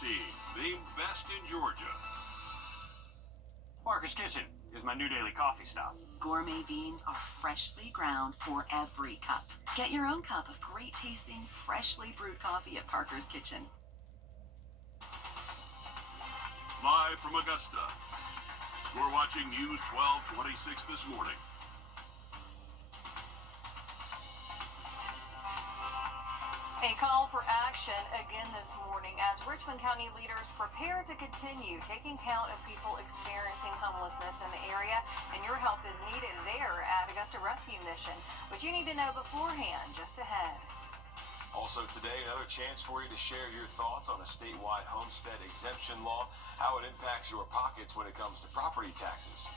team, the best in Georgia. Parker's Kitchen is my new daily coffee stop. Gourmet beans are freshly ground for every cup. Get your own cup of great tasting, freshly brewed coffee at Parker's Kitchen. Live from Augusta, you're watching News 1226 this morning. A call for action again this morning as Richmond County leaders prepare to continue taking count of people experiencing homelessness in the area, and your help is needed there at Augusta Rescue Mission. What you need to know beforehand, just ahead. Also today, another chance for you to share your thoughts on a statewide homestead exemption law, how it impacts your pockets when it comes to property taxes.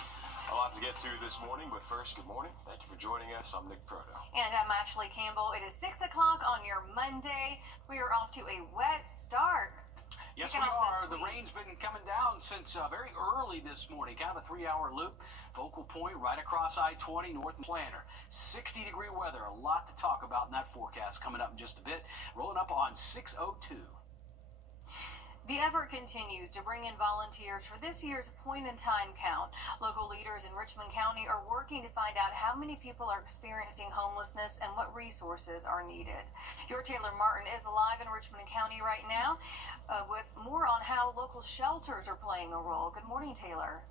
A lot to get to this morning, but first, good morning. Thank you for joining us. I'm Nick Proto. And I'm Ashley Campbell. It is 6 o'clock on your Monday. We are off to a wet start. Yes, we are. The rain's been coming down since very early this morning. Kind of a 3-hour loop. Focal point right across I-20 north and Planter. 60-degree weather. A lot to talk about in that forecast coming up in just a bit. Rolling up on 6:02. The effort continues to bring in volunteers for this year's point-in-time count. Local leaders in Richmond County are working to find out how many people are experiencing homelessness and what resources are needed. Your Taylor Martin is live in Richmond County right now with more on how local shelters are playing a role. Good morning, Taylor.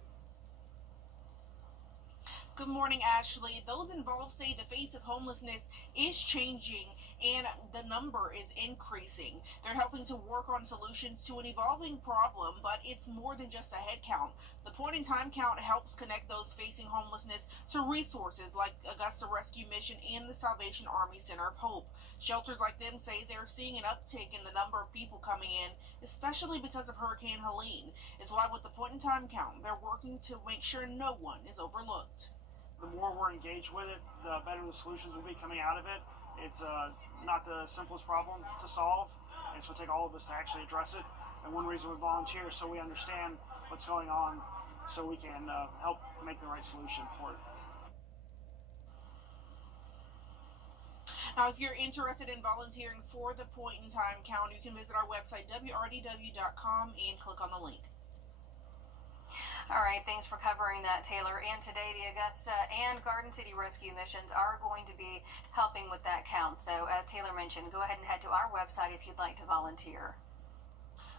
Good morning, Ashley. Those involved say the face of homelessness is changing and the number is increasing. They're helping to work on solutions to an evolving problem, but it's more than just a head count. The point-in-time count helps connect those facing homelessness to resources like Augusta Rescue Mission and the Salvation Army Center of Hope. Shelters like them say they're seeing an uptick in the number of people coming in, especially because of Hurricane Helene. It's why with the point-in-time count, they're working to make sure no one is overlooked. The more we're engaged with it, the better the solutions will be coming out of it. It's not the simplest problem to solve, and so it'll take all of us to actually address it. And one reason we volunteer is so we understand what's going on, so we can help make the right solution for it. Now, if you're interested in volunteering for the point-in-time count, you can visit our website, wrdw.com, and click on the link. All right, thanks for covering that, Taylor. And today, the Augusta and Garden City Rescue Missions are going to be helping with that count. So, as Taylor mentioned, go ahead and head to our website if you'd like to volunteer.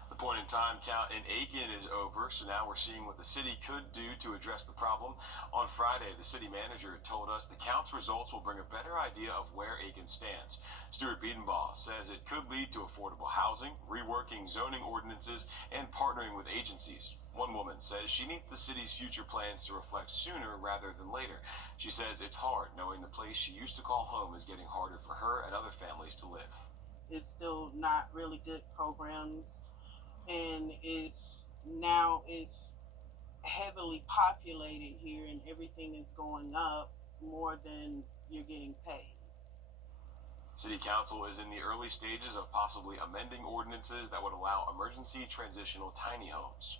The point-in-time count in Aiken is over, so now we're seeing what the city could do to address the problem. On Friday, the city manager told us the count's results will bring a better idea of where Aiken stands. Stuart Biedenbaugh says it could lead to affordable housing, reworking zoning ordinances, and partnering with agencies. One woman says she needs the city's future plans to reflect sooner rather than later. She says it's hard knowing the place she used to call home is getting harder for her and other families to live. It's still not really good programs, and it's heavily populated here, and everything is going up more than you're getting paid. City Council is in the early stages of possibly amending ordinances that would allow emergency transitional tiny homes.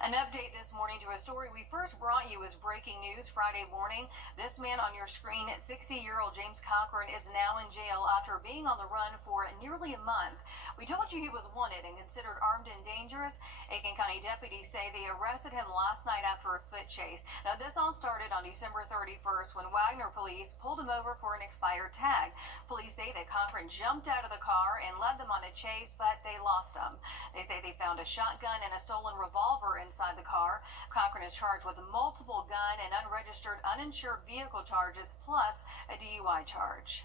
An update this morning to a story we first brought you as breaking news Friday morning. This man on your screen, 60-year-old James Cochran, is now in jail after being on the run for nearly a month. We told you he was wanted and considered armed and dangerous. Aiken County deputies say they arrested him last night after a foot chase. Now, this all started on December 31st when Wagner police pulled him over for an expired tag. Police say that Cochran jumped out of the car and led them on a chase, but they lost him. They say they found a shotgun and a stolen revolver inside the car. Cochran is charged with multiple gun and unregistered uninsured vehicle charges plus a DUI charge.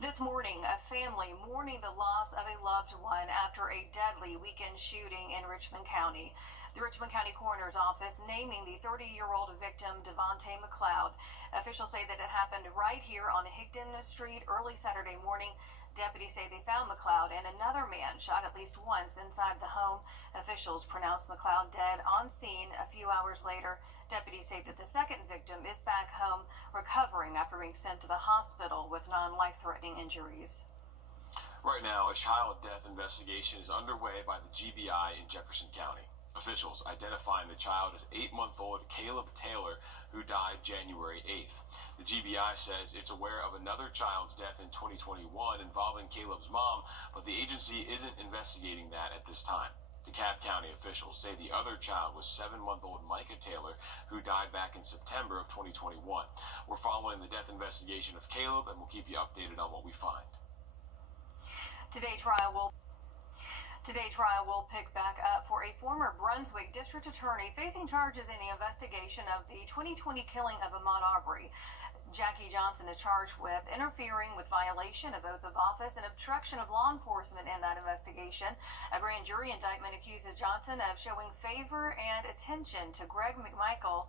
This morning, a family mourning the loss of a loved one after a deadly weekend shooting in Richmond County. The Richmond County Coroner's Office naming the 30-year-old victim Devontae McLeod. Officials say that it happened right here on Higdon Street early Saturday morning. Deputies say they found McLeod and another man shot at least once inside the home. Officials pronounced McLeod dead on scene a few hours later. Deputies say that the second victim is back home recovering after being sent to the hospital with non-life-threatening injuries. Right now, a child death investigation is underway by the GBI in Jefferson County. Officials identifying the child as 8-month-old Caleb Taylor, who died January 8th. The GBI says it's aware of another child's death in 2021 involving Caleb's mom, but the agency isn't investigating that at this time. DeKalb County officials say the other child was 7-month-old Micah Taylor, who died back in September of 2021. We're following the death investigation of Caleb, and we'll keep you updated on what we find. Today trial will pick back up for a former Brunswick district attorney facing charges in the investigation of the 2020 killing of Ahmaud Arbery. Jackie Johnson is charged with interfering with violation of oath of office and obstruction of law enforcement in that investigation. A grand jury indictment accuses Johnson of showing favor and attention to Greg McMichael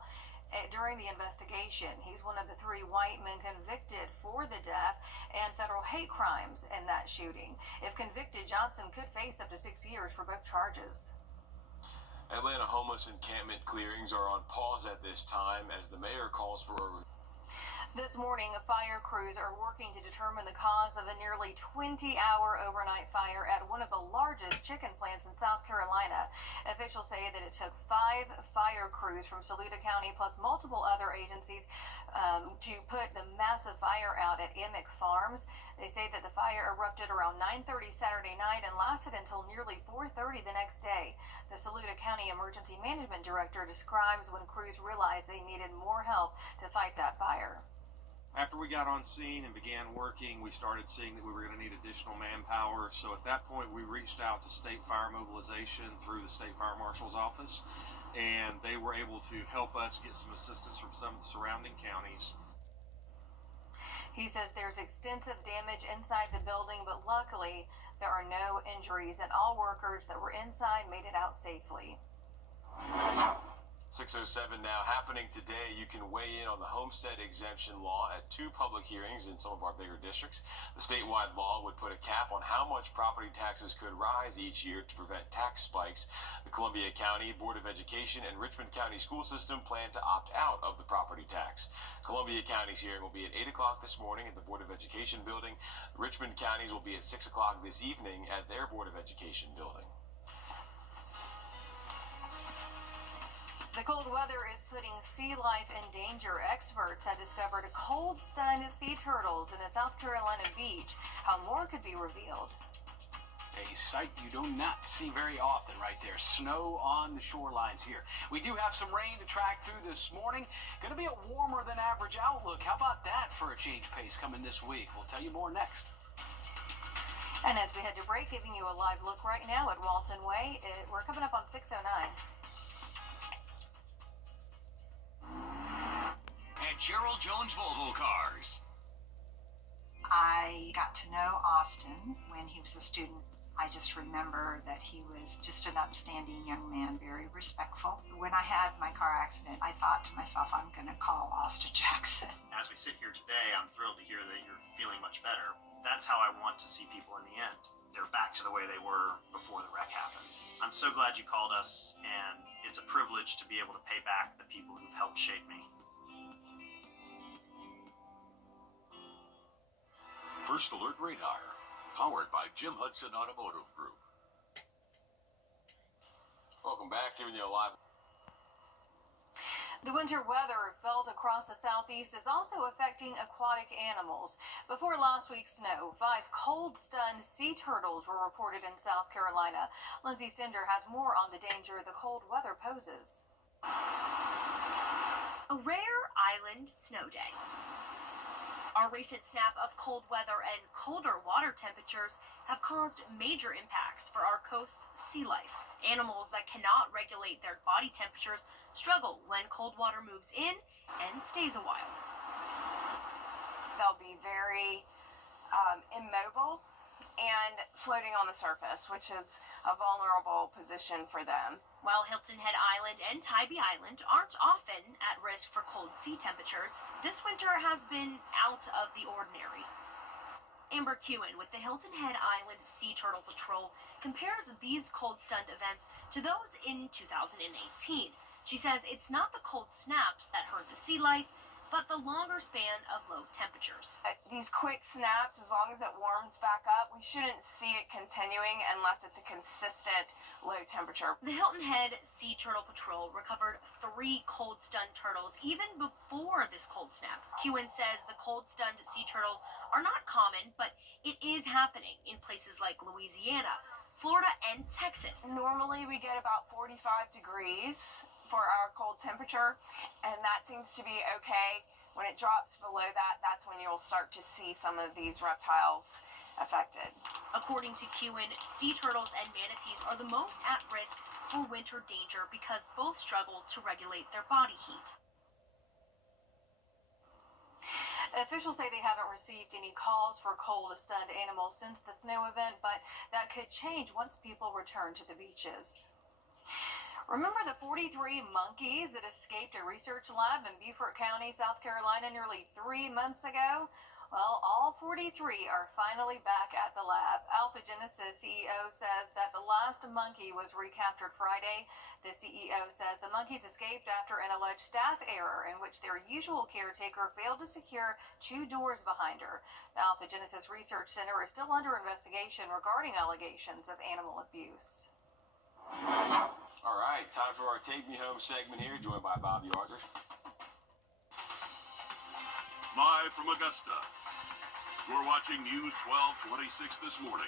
during the investigation. He's one of the 3 white men convicted for the death and federal hate crimes in that shooting. If convicted, Johnson could face up to 6 years for both charges. Atlanta homeless encampment clearings are on pause at this time as the mayor calls for a... This morning, fire crews are working to determine the cause of a nearly 20-hour overnight fire at one of the largest chicken plants in South Carolina. Officials say that it took 5 fire crews from Saluda County plus multiple other agencies to put the massive fire out at Emick Farms. They say that the fire erupted around 9:30 Saturday night and lasted until nearly 4:30 the next day. The Saluda County Emergency Management Director describes when crews realized they needed more help to fight that fire. After we got on scene and began working, we started seeing that we were going to need additional manpower. So at that point, we reached out to State Fire Mobilization through the State Fire Marshal's office, and they were able to help us get some assistance from some of the surrounding counties. He says there's extensive damage inside the building, but luckily there are no injuries, and all workers that were inside made it out safely. 6:07 now. Happening today, you can weigh in on the homestead exemption law at 2 public hearings in some of our bigger districts. The statewide law would put a cap on how much property taxes could rise each year to prevent tax spikes. The Columbia County Board of Education and Richmond County School System plan to opt out of the property tax. Columbia County's hearing will be at 8 o'clock this morning at the Board of Education building. Richmond County's will be at 6 o'clock this evening at their Board of Education building. The cold weather is putting sea life in danger. Experts have discovered cold-stunned sea turtles in a South Carolina beach. How more could be revealed. A sight you do not see very often right there. Snow on the shorelines here. We do have some rain to track through this morning. Going to be a warmer than average outlook. How about that for a change pace coming this week? We'll tell you more next. And as we head to break, giving you a live look right now at Walton Way. We're coming up on 6:09. At Gerald Jones Volvo Cars. I got to know Austin when he was a student. I just remember that he was just an upstanding young man, very respectful. When I had my car accident, I thought to myself, I'm going to call Austin Jackson. As we sit here today, I'm thrilled to hear that you're feeling much better. That's how I want to see people in the end. They're back to the way they were before the wreck happened. I'm so glad you called us, and it's a privilege to be able to pay back the people who've helped shape me. First Alert Radar, powered by Jim Hudson Automotive Group. Welcome back, giving you a live... The winter weather felt across the southeast is also affecting aquatic animals. Before last week's snow, 5 cold-stunned sea turtles were reported in South Carolina. Lindsay Cinder has more on the danger the cold weather poses. A rare island snow day. Our recent snap of cold weather and colder water temperatures have caused major impacts for our coast's sea life. Animals that cannot regulate their body temperatures struggle when cold water moves in and stays a while. They'll be very immobile and floating on the surface, which is a vulnerable position for them. While Hilton Head Island and Tybee Island aren't often at risk for cold sea temperatures, this winter has been out of the ordinary. Amber Kewen with the Hilton Head Island Sea Turtle Patrol compares these cold-stunned events to those in 2018. She says it's not the cold snaps that hurt the sea life, but the longer span of low temperatures. These quick snaps, as long as it warms back up, we shouldn't see it continuing unless it's a consistent low temperature. The Hilton Head Sea Turtle Patrol recovered 3 cold-stunned turtles even before this cold snap. QN says the cold-stunned sea turtles are not common, but it is happening in places like Louisiana, Florida, and Texas. Normally we get about 45 degrees for our cold temperature, and that seems to be okay. When it drops below that, that's when you'll start to see some of these reptiles affected. According to QN, sea turtles and manatees are the most at risk for winter danger because both struggle to regulate their body heat. Officials say they haven't received any calls for cold-stunned animals since the snow event, but that could change once people return to the beaches. Remember the 43 monkeys that escaped a research lab in Beaufort County, South Carolina, nearly 3 months ago? Well, all 43 are finally back at the lab. Alpha Genesis CEO says that the last monkey was recaptured Friday. The CEO says the monkeys escaped after an alleged staff error in which their usual caretaker failed to secure 2 doors behind her. The Alpha Genesis Research Center is still under investigation regarding allegations of animal abuse. All right, time for our Take Me Home segment here, joined by Bobby Arthur. Live from Augusta, you're watching News 1226 this morning.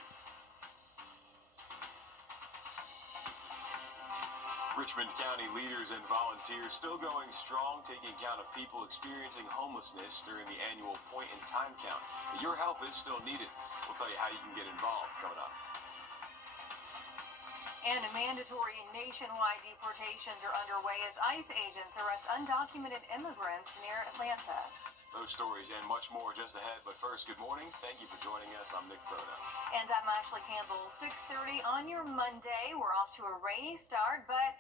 Richmond County leaders and volunteers still going strong, taking account of people experiencing homelessness during the annual point in time count. But your help is still needed. We'll tell you how you can get involved coming up. And mandatory nationwide deportations are underway as ICE agents arrest undocumented immigrants near Atlanta. Those stories and much more just ahead. But first, good morning. Thank you for joining us. I'm Nick Proto. And I'm Ashley Campbell. 6:30 on your Monday. We're off to a rainy start, but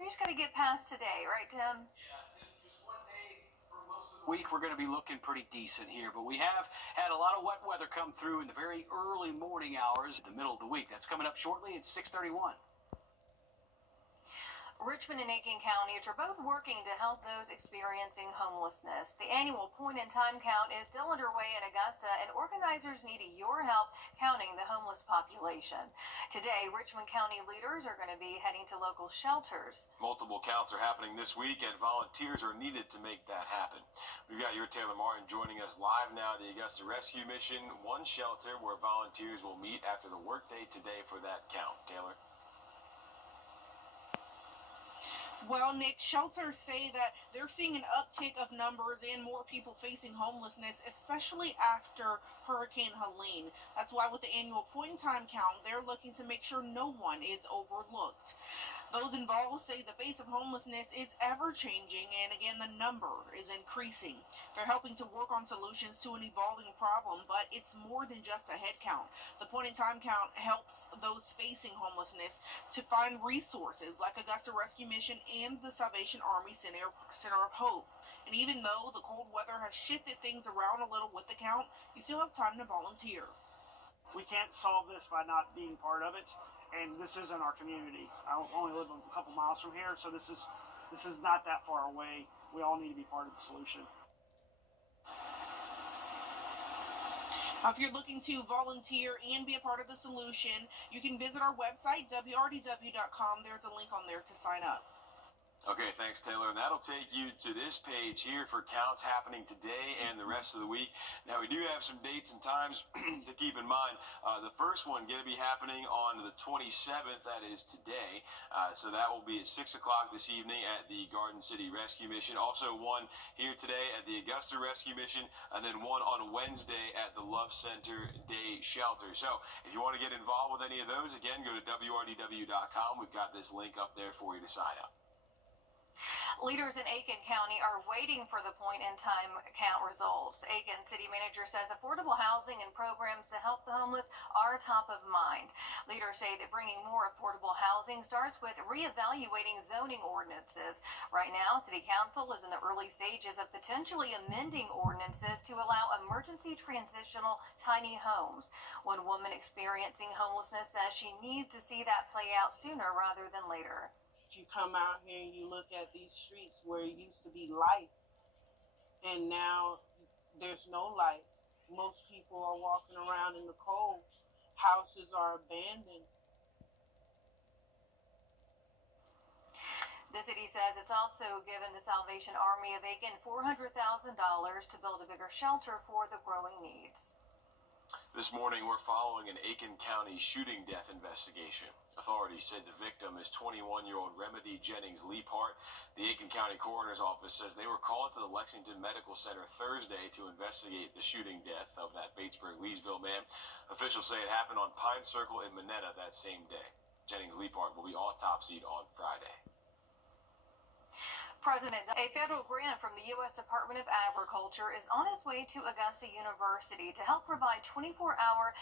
we just got to get past today, right, Tim? Yeah, just one day for most of the week. We're going to be looking pretty decent here, but we have had a lot of wet weather come through in the very early morning hours, the middle of the week. That's coming up shortly at 6:31. Richmond and Aiken counties are both working to help those experiencing homelessness. The annual point-in-time count is still underway in Augusta, and organizers need your help counting the homeless population. Today, Richmond County leaders are going to be heading to local shelters. Multiple counts are happening this week, and volunteers are needed to make that happen. We've got your Taylor Martin joining us live now at the Augusta Rescue Mission, one shelter where volunteers will meet after the workday today for that count. Taylor? Well, Nick, shelters say that they're seeing an uptick of numbers and more people facing homelessness, especially after Hurricane Helene. That's why with the annual point-in-time count, they're looking to make sure no one is overlooked. Those involved say the face of homelessness is ever-changing, and again, the number is increasing. They're helping to work on solutions to an evolving problem, but it's more than just a head count. The point-in-time count helps those facing homelessness to find resources like Augusta Rescue Mission and the Salvation Army Center of Hope. And even though the cold weather has shifted things around a little with the count, you still have time to volunteer. We can't solve this by not being part of it. And this isn't our community. I only live a couple miles from here, so this is not that far away. We all need to be part of the solution. If you're looking to volunteer and be a part of the solution, you can visit our website, wrdw.com. There's a link on there to sign up. Okay, thanks, Taylor. And that'll take you to this page here for counts happening today and the rest of the week. Now, we do have some dates and times to keep in mind. The first one going to be happening on the 27th, that is today. So that will be at 6 o'clock this evening at the Garden City Rescue Mission. Also one here today at the Augusta Rescue Mission, and then one on Wednesday at the Love Center Day Shelter. So if you want to get involved with any of those, again, go to wrdw.com. We've got this link up there for you to sign up. Leaders in Aiken County are waiting for the point-in-time count results. Aiken City Manager says affordable housing and programs to help the homeless are top of mind. Leaders say that bringing more affordable housing starts with reevaluating zoning ordinances. Right now, City Council is in the early stages of potentially amending ordinances to allow emergency transitional tiny homes. One woman experiencing homelessness says she needs to see that play out sooner rather than later. You come out here and you look at these streets where it used to be life, and now there's no lights. Most people are walking around in the cold. Houses are abandoned. The city says it's also given the Salvation Army of Aiken $400,000 to build a bigger shelter for the growing needs. This morning, we're following an Aiken County shooting death investigation. Authorities said the victim is 21-year-old Remedy Jennings Leapart. The Aiken County Coroner's Office says they were called to the Lexington Medical Center Thursday to investigate the shooting death of that Batesburg-Leesville man. Officials say it happened on Pine Circle in Minetta that same day. Jennings Leapart will be autopsied on Friday. A federal grant from the U.S. Department of Agriculture is on its way to Augusta University to help provide 24-hour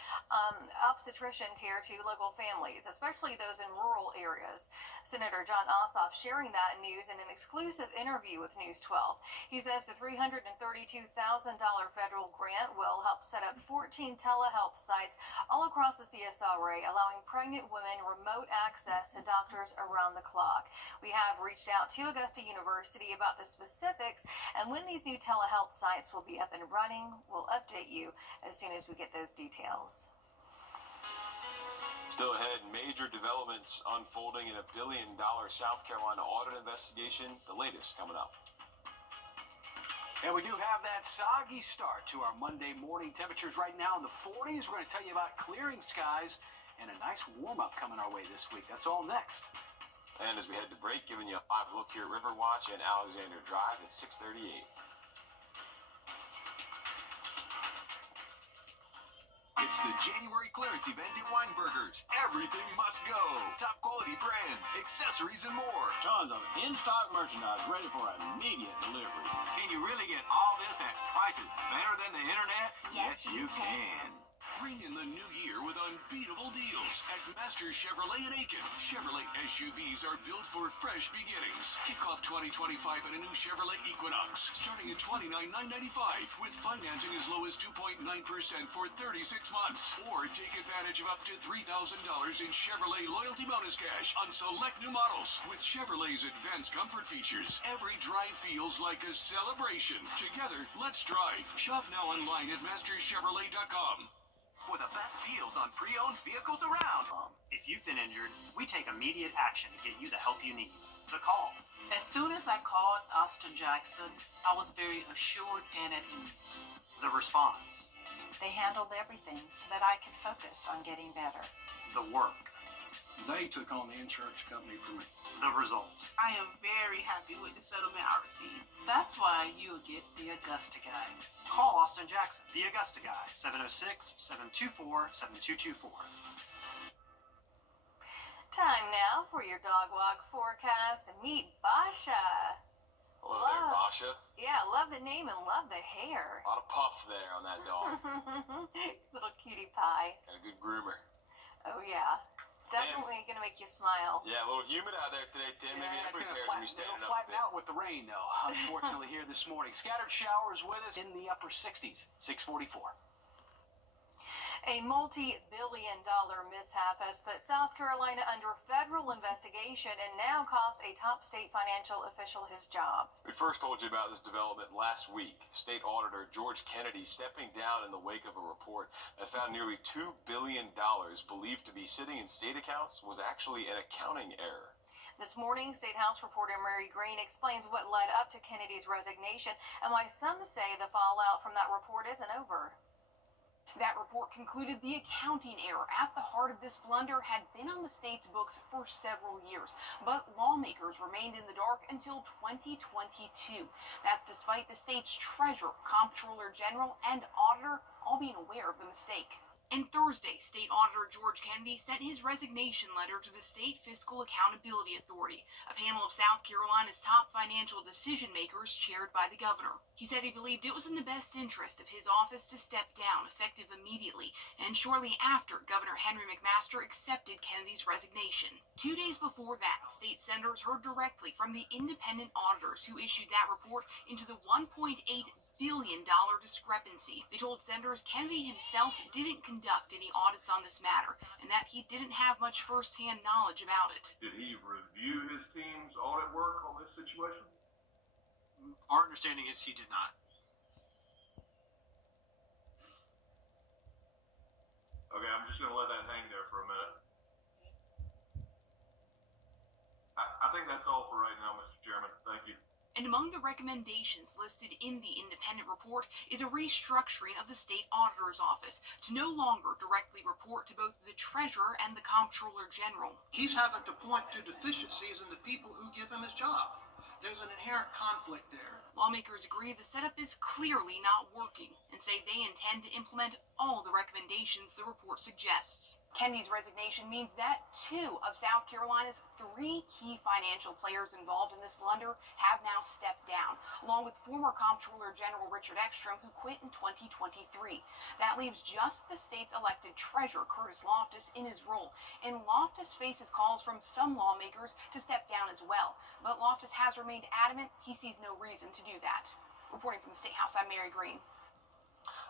obstetrician care to local families, especially those in rural areas. Senator John Ossoff sharing that news in an exclusive interview with News 12. He says the $332,000 federal grant will help set up 14 telehealth sites all across the CSRA, allowing pregnant women remote access to doctors around the clock. We have reached out to Augusta University about the specifics, and when these new telehealth sites will be up and running, we'll update you as soon as we get those details. Still ahead, major developments unfolding in a $1 billion South Carolina audit investigation. The latest coming up. And we do have that soggy start to our Monday morning. Temperatures right now in the 40s. We're going to tell you about clearing skies and a nice warm-up coming our way this week. That's all next. And as we head to break, giving you a live look here at Riverwatch and Alexander Drive at 6:38. It's the January clearance event at Weinberger's. Everything must go. Top quality brands, accessories, and more. Tons of in-stock merchandise ready for immediate delivery. Can you really get all this at prices better than the internet? Yes, you can. Bring in the new year with unbeatable deals at Master Chevrolet in Aiken. Chevrolet SUVs are built for fresh beginnings. Kick off 2025 in a new Chevrolet Equinox, starting at $29,995 with financing as low as 2.9% for 36 months. Or take advantage of up to $3,000 in Chevrolet loyalty bonus cash on select new models. With Chevrolet's advanced comfort features, every drive feels like a celebration. Together, let's drive. Shop now online at masterchevrolet.com. For the best deals on pre-owned vehicles around. If you've been injured, we take immediate action to get you the help you need. The call. As soon as I called Austin Jackson, I was very assured and at ease. The response. They handled everything so that I could focus on getting better. The work. They took on the insurance company for me. The result. I am very happy with the settlement I received. That's why you'll get the Augusta guy. Call Austin Jackson. The Augusta Guy, 706-724-7224. Time now for your dog walk forecast. Meet Basha. Hello there, Basha. Yeah, love the name and love the hair. A lot of puff there on that dog. Little cutie pie. And a good groomer. Oh, yeah. Definitely going to make you smile. Yeah, a little humid out there today, Tim. Maybe everybody's hair is going to be standing up. Flatten out with the rain, though, unfortunately, here this morning. Scattered showers with us in the upper 60s, 644. A multi-billion-dollar mishap has put South Carolina under federal investigation and now cost a top state financial official his job. We first told you about this development last week. State Auditor George Kennedy stepping down in the wake of a report that found nearly $2 billion believed to be sitting in state accounts was actually an accounting error. This morning, State House reporter Mary Green explains what led up to Kennedy's resignation and why some say the fallout from that report isn't over. That report concluded the accounting error at the heart of this blunder had been on the state's books for several years, but lawmakers remained in the dark until 2022. That's despite the state's treasurer, comptroller general, and auditor all being aware of the mistake. And Thursday, State Auditor George Kennedy sent his resignation letter to the State Fiscal Accountability Authority, a panel of South Carolina's top financial decision makers chaired by the governor. He said he believed it was in the best interest of his office to step down, effective immediately, and shortly after, Governor Henry McMaster accepted Kennedy's resignation. 2 days before that, state senators heard directly from the independent auditors who issued that report into the $1.8 billion discrepancy. They told senators Kennedy himself didn't conduct any audits on this matter, and that he didn't have much first-hand knowledge about it. Did he review his team's audit work on this situation? Our understanding is he did not. And among the recommendations listed in the independent report is a restructuring of the state auditor's office to no longer directly report to both the treasurer and the comptroller general. He's having to point to deficiencies in the people who give him his job. There's an inherent conflict there. Lawmakers agree the setup is clearly not working and say they intend to implement all the recommendations the report suggests. Kennedy's resignation means that 2 of South Carolina's 3 key financial players involved in this blunder have now stepped down, along with former Comptroller General Richard Ekstrom, who quit in 2023. That leaves just the state's elected treasurer, Curtis Loftus, in his role. And Loftus faces calls from some lawmakers to step down as well. But Loftus has remained adamant he sees no reason to do that. Reporting from the State House, I'm Mary Green.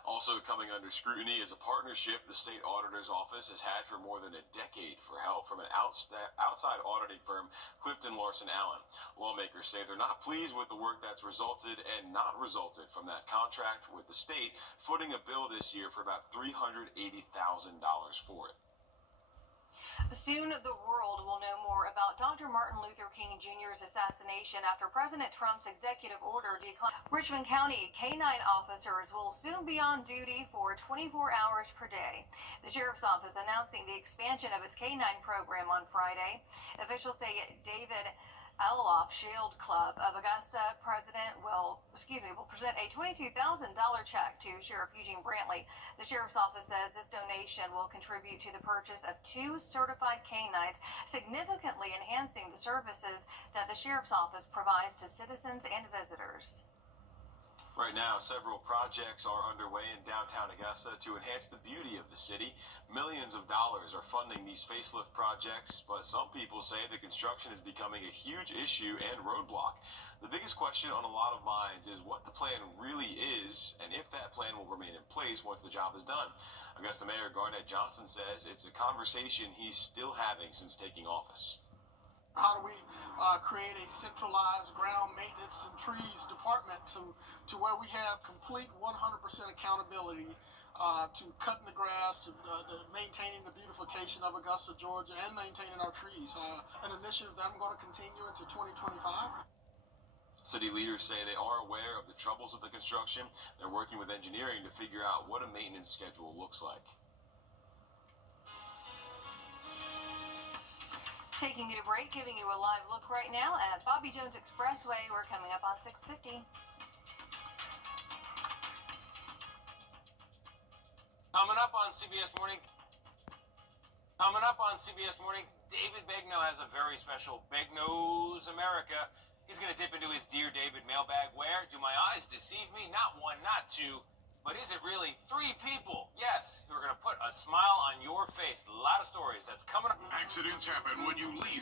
Also coming under scrutiny is a partnership the state auditor's office has had for more than a decade for help from an outside auditing firm, Clifton Larson Allen. Lawmakers say they're not pleased with the work that's resulted and not resulted from that contract, with the state footing a bill this year for about $380,000 for it. Soon, the world will know more about Dr. Martin Luther King Jr.'s assassination after President Trump's executive order declined. Richmond County K-9 officers will soon be on duty for 24 hours per day. The Sheriff's Office announcing the expansion of its K-9 program on Friday. Officials say David Aloff Shield Club of Augusta will present a $22,000 check to Sheriff Eugene Brantley. The Sheriff's Office says this donation will contribute to the purchase of 2 certified canines, significantly enhancing the services that the Sheriff's Office provides to citizens and visitors. Right now, several projects are underway in downtown Augusta to enhance the beauty of the city. Millions of dollars are funding these facelift projects, but some people say the construction is becoming a huge issue and roadblock. The biggest question on a lot of minds is what the plan really is and if that plan will remain in place once the job is done. Augusta Mayor Garnett Johnson says it's a conversation he's still having since taking office. How do we create a centralized ground maintenance and trees department to where we have complete 100% accountability to cutting the grass, to maintaining the beautification of Augusta, Georgia, and maintaining our trees. An initiative that I'm going to continue into 2025. City leaders say they are aware of the troubles with the construction. They're working with engineering to figure out what a maintenance schedule looks like. Taking you to break, giving you a live look right now at Bobby Jones Expressway. We're coming up on 6:50. Coming up on CBS Mornings, David Begnaud has a very special Begnaud's America. He's going to dip into his Dear David mailbag. Where do my eyes deceive me? Not 1, not 2, but is it really 3 people? Yes, who are going to put a smile on your face. A lot of stories. That's coming up. Accidents happen when you least